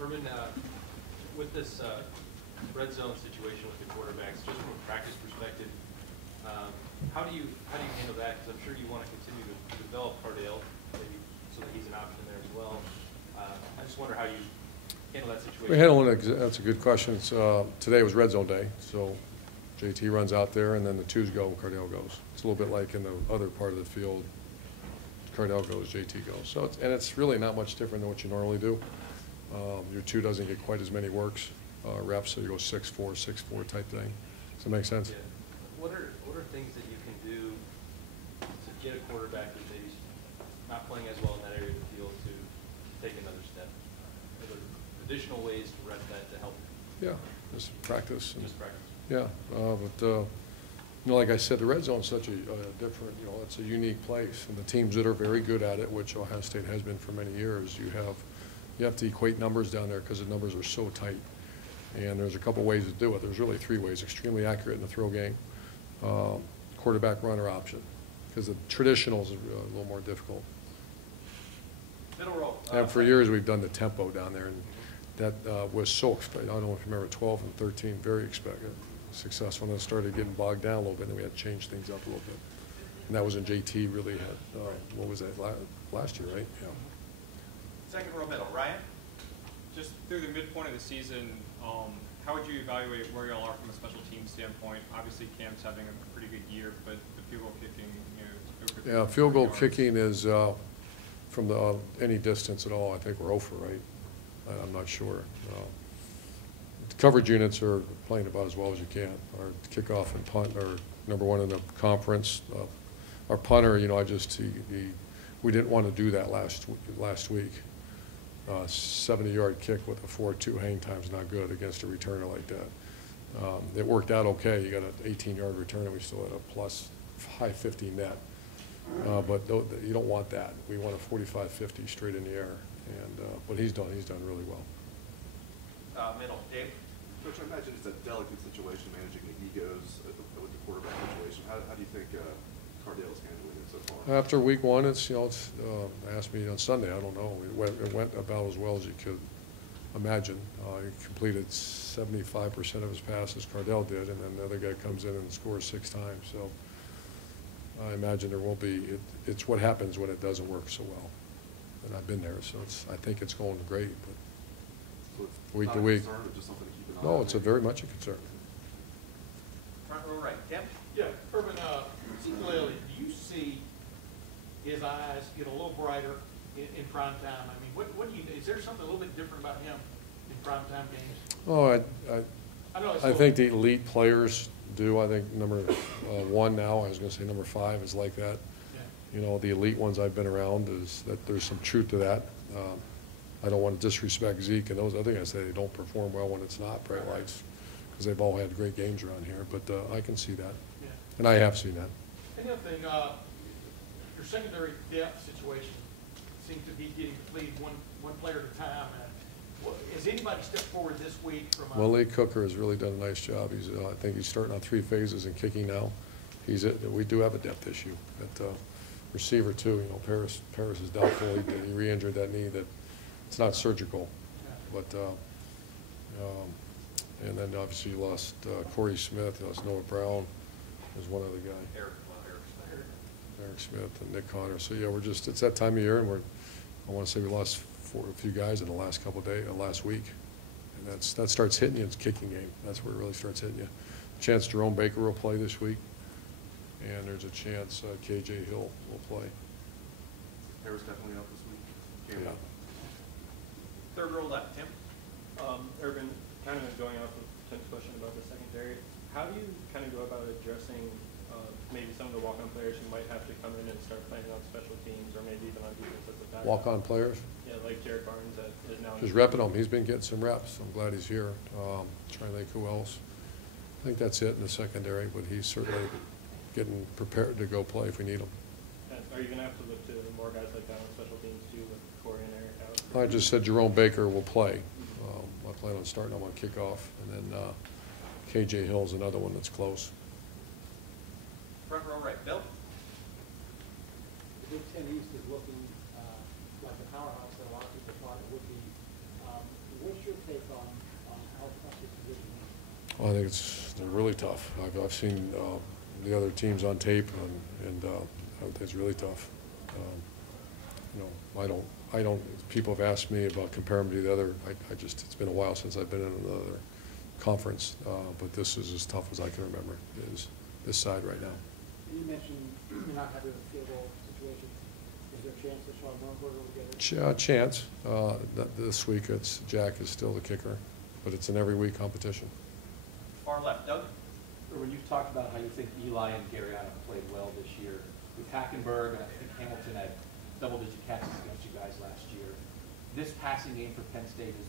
Herman, with this red zone situation with the quarterbacks, just from a practice perspective, how do you handle that? Because I'm sure you want to continue to develop Cardale, maybe so that he's an option there as well. I just wonder how you handle that situation. We handle it. That's a good question. Today was red zone day, so JT runs out there, and then the twos go, Cardale goes. It's a little bit like in the other part of the field. Cardale goes, JT goes. So it's really not much different than what you normally do. Your two doesn't get quite as many reps, so you go 6-4, 6-4 type thing. Does that make sense? Yeah. What are things that you can do to get a quarterback who's maybe not playing as well in that area of the field to take another step? Are there additional ways to rep that to help? Yeah, just practice. Just practice. Yeah, like I said, the red zone is such a different, it's a unique place, and the teams that are very good at it, which Ohio State has been for many years, you have to equate numbers down there because the numbers are so tight. And there's a couple ways to do it. There's really three ways: extremely accurate in the throw game, quarterback runner option, because the traditional is a little more difficult. Middle roll. And for years we've done the tempo down there, and that was so, I don't know if you remember, 12 and 13, very successful. And it started getting bogged down a little bit, and we had to change things up a little bit. And that was when JT really had, what was that, last year, right? Yeah. Second row middle, Ryan? Just through the midpoint of the season, how would you evaluate where y'all are from a special team standpoint? Obviously, Cam's having a pretty good year, but the field goal kicking, yeah, field goal kicking is from any distance at all. I think we're 0 for, right? I'm not sure. The coverage units are playing about as well as you can. Our kickoff and punt are #1 in the conference. Our punter, we didn't want to do that last week. 70-yard kick with a 4.2 hang time is not good against a returner like that. It worked out okay. You got an 18-yard return, and we still had a plus high 50 net. But you don't want that. We want a 45-50 straight in the air. And but he's done really well. Middle, Dave. Coach, I imagine it's a delicate situation managing the egos with the quarterback situation. How do you think Cardale's handling it so far? After week one, it's asked me on Sunday. I don't know. It went about as well as you could imagine. He completed 75% of his passes. Cardale did, and then the other guy comes in and scores 6 times. So I imagine there won't be. It's what happens when it doesn't work so well. And I've been there, so I think it's going great. But so week to week. Concern, or just something to keep an eye on? No, it's very much a concern. Front row right, Tim. Yeah, Urban, clearly, do you see his eyes get a little brighter in prime time? I mean, what do you? Is there something a little bit different about him in prime time games? Oh, I think the elite players do. I think number 1 now, I was going to say number 5 is like that. Yeah. The elite ones I've been around is that there's some truth to that. I don't want to disrespect Zeke and those other guys. They don't perform well when it's not bright lights, because they've all had great games around here. But I can see that, yeah. And I have seen that. And the other thing, your secondary depth situation seems to be getting depleted one player at a time. Has anybody stepped forward this week from? Lee Cooker has really done a nice job. I think he's starting on 3 phases in kicking now. We do have a depth issue at receiver too. Paris is doubtful. He re-injured that knee. That it's not surgical, but and then obviously you lost Corey Smith. You lost Noah Brown. There's one other guy. Eric Smith and Nick Connor. So yeah, it's that time of year, and I want to say we lost a few guys in the last couple of days, last week, and that starts hitting you. It's kicking game. That's where it really starts hitting you. Chance Jerome Baker will play this week, and there's a chance KJ Hill will play. Harris definitely out this week. Yeah. Third row left, Tim. Urban, kind of going off of Tim's question about the secondary, how do you kind of go about addressing maybe some of the walk-on players who might have to come in and start playing on special teams, or maybe even on defense as a backup? Walk-on players? Yeah, like Jared Barnes that is now. Just repping him. He's been getting some reps. I'm glad he's here. Trying to think who else. I think that's it in the secondary, but he's certainly getting prepared to go play if we need him. And are you going to have to look to more guys like that on special teams too, with Corey and Eric out? I just said Jerome Baker will play. I plan on starting him on kickoff, and then KJ Hill's another one that's close. Front row right, Bill. The Big Ten East is looking like a powerhouse that a lot of people thought it would be. What I think they're really tough. I've seen the other teams on tape, and I think it's really tough. You know, I don't. People have asked me about comparing them to the other. It's been a while since I've been in another conference, but this is as tough as I can remember. Is this side right now. You mentioned you're not happy with the field goal situation. Is there a chance that Sean Norberg will get it? Chance. This week, Jack is still the kicker, but it's an every week competition. Far left, Doug. When you've talked about how you think Eli and Garyana played well this year, with Hackenberg, and I think Hamilton had double-digit catches against you guys last year. This passing game for Penn State, is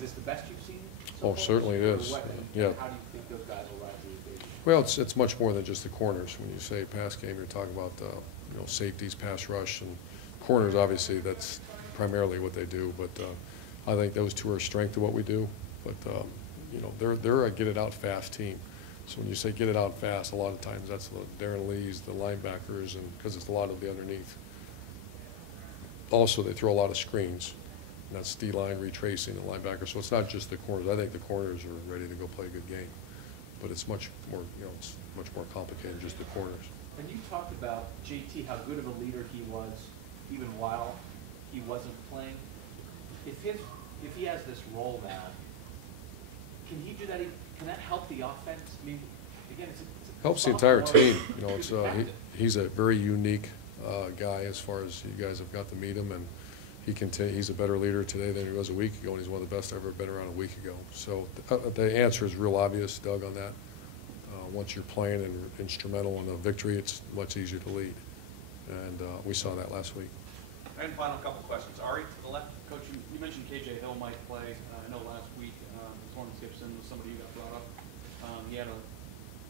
this the best you've seen? Oh, certainly it is. Yeah. How do you think those guys will rise to the occasion? Well, it's much more than just the corners. When you say pass game, you're talking about safeties, pass rush, and corners. Obviously, that's primarily what they do. But I think those two are strength to what we do. But they're a get it out fast team. So when you say get it out fast, a lot of times that's the Darren Lees, the linebackers, and because it's a lot of the underneath. Also, they throw a lot of screens. And that's D-line retracing the linebacker. So it's not just the corners. I think the corners are ready to go play a good game. But it's much more, it's much more complicated than just the corners. And you talked about JT, how good of a leader he was, even while he wasn't playing. If he has this role now, can he do that? Can that help the offense? I mean, again, it's helps the entire team. He's a very unique guy as far as you guys have got to meet him, and he's a better leader today than he was a week ago, and he's one of the best I've ever been around a week ago. So the answer is real obvious, Doug, on that. Once you're playing and instrumental in a victory, it's much easier to lead, and we saw that last week. And final couple questions. Ari, to the left. Coach, you mentioned KJ Hill might play. I know last week Torrance Gibson was somebody who got brought up. He had an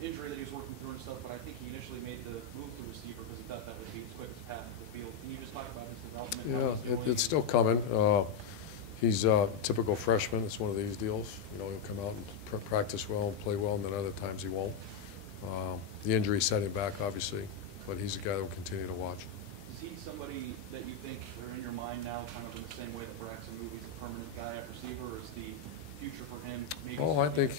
injury that he was working through and stuff, but I think he initially made the move to receiver because he thought that would be his quickest path to the field. Can you just talk about his development? Yeah, it's still coming. He's a typical freshman. It's one of these deals. He'll come out and practice well and play well, and then other times he won't. The injury set him back, obviously, but he's a guy that will continue to watch. Is he somebody that you think are in your mind now, kind of in the same way that Braxton moved, he's a permanent guy at receiver, or is the future for him maybe? Oh, I think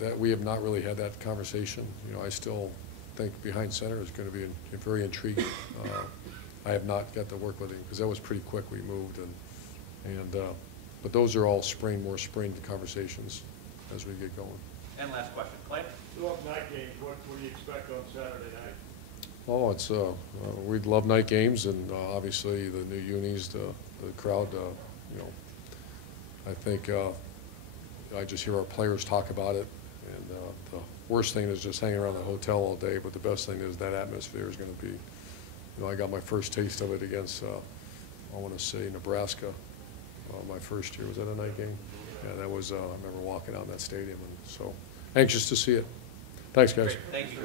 that we have not really had that conversation. I still think behind center is going to be very intriguing. I have not got to work with him because that was pretty quick. We moved, but those are all more spring conversations as we get going. And last question, Clay. Love night games. What do you expect on Saturday night? Oh, we'd love night games, and obviously the new unis, the crowd. I think I just hear our players talk about it, and the worst thing is just hanging around the hotel all day. But the best thing is that atmosphere is going to be. I got my first taste of it against I want to say Nebraska. My first year. Was that a night game? Yeah, that was. I remember walking out in that stadium, and so anxious to see it. Thanks, guys. Great. Thank you.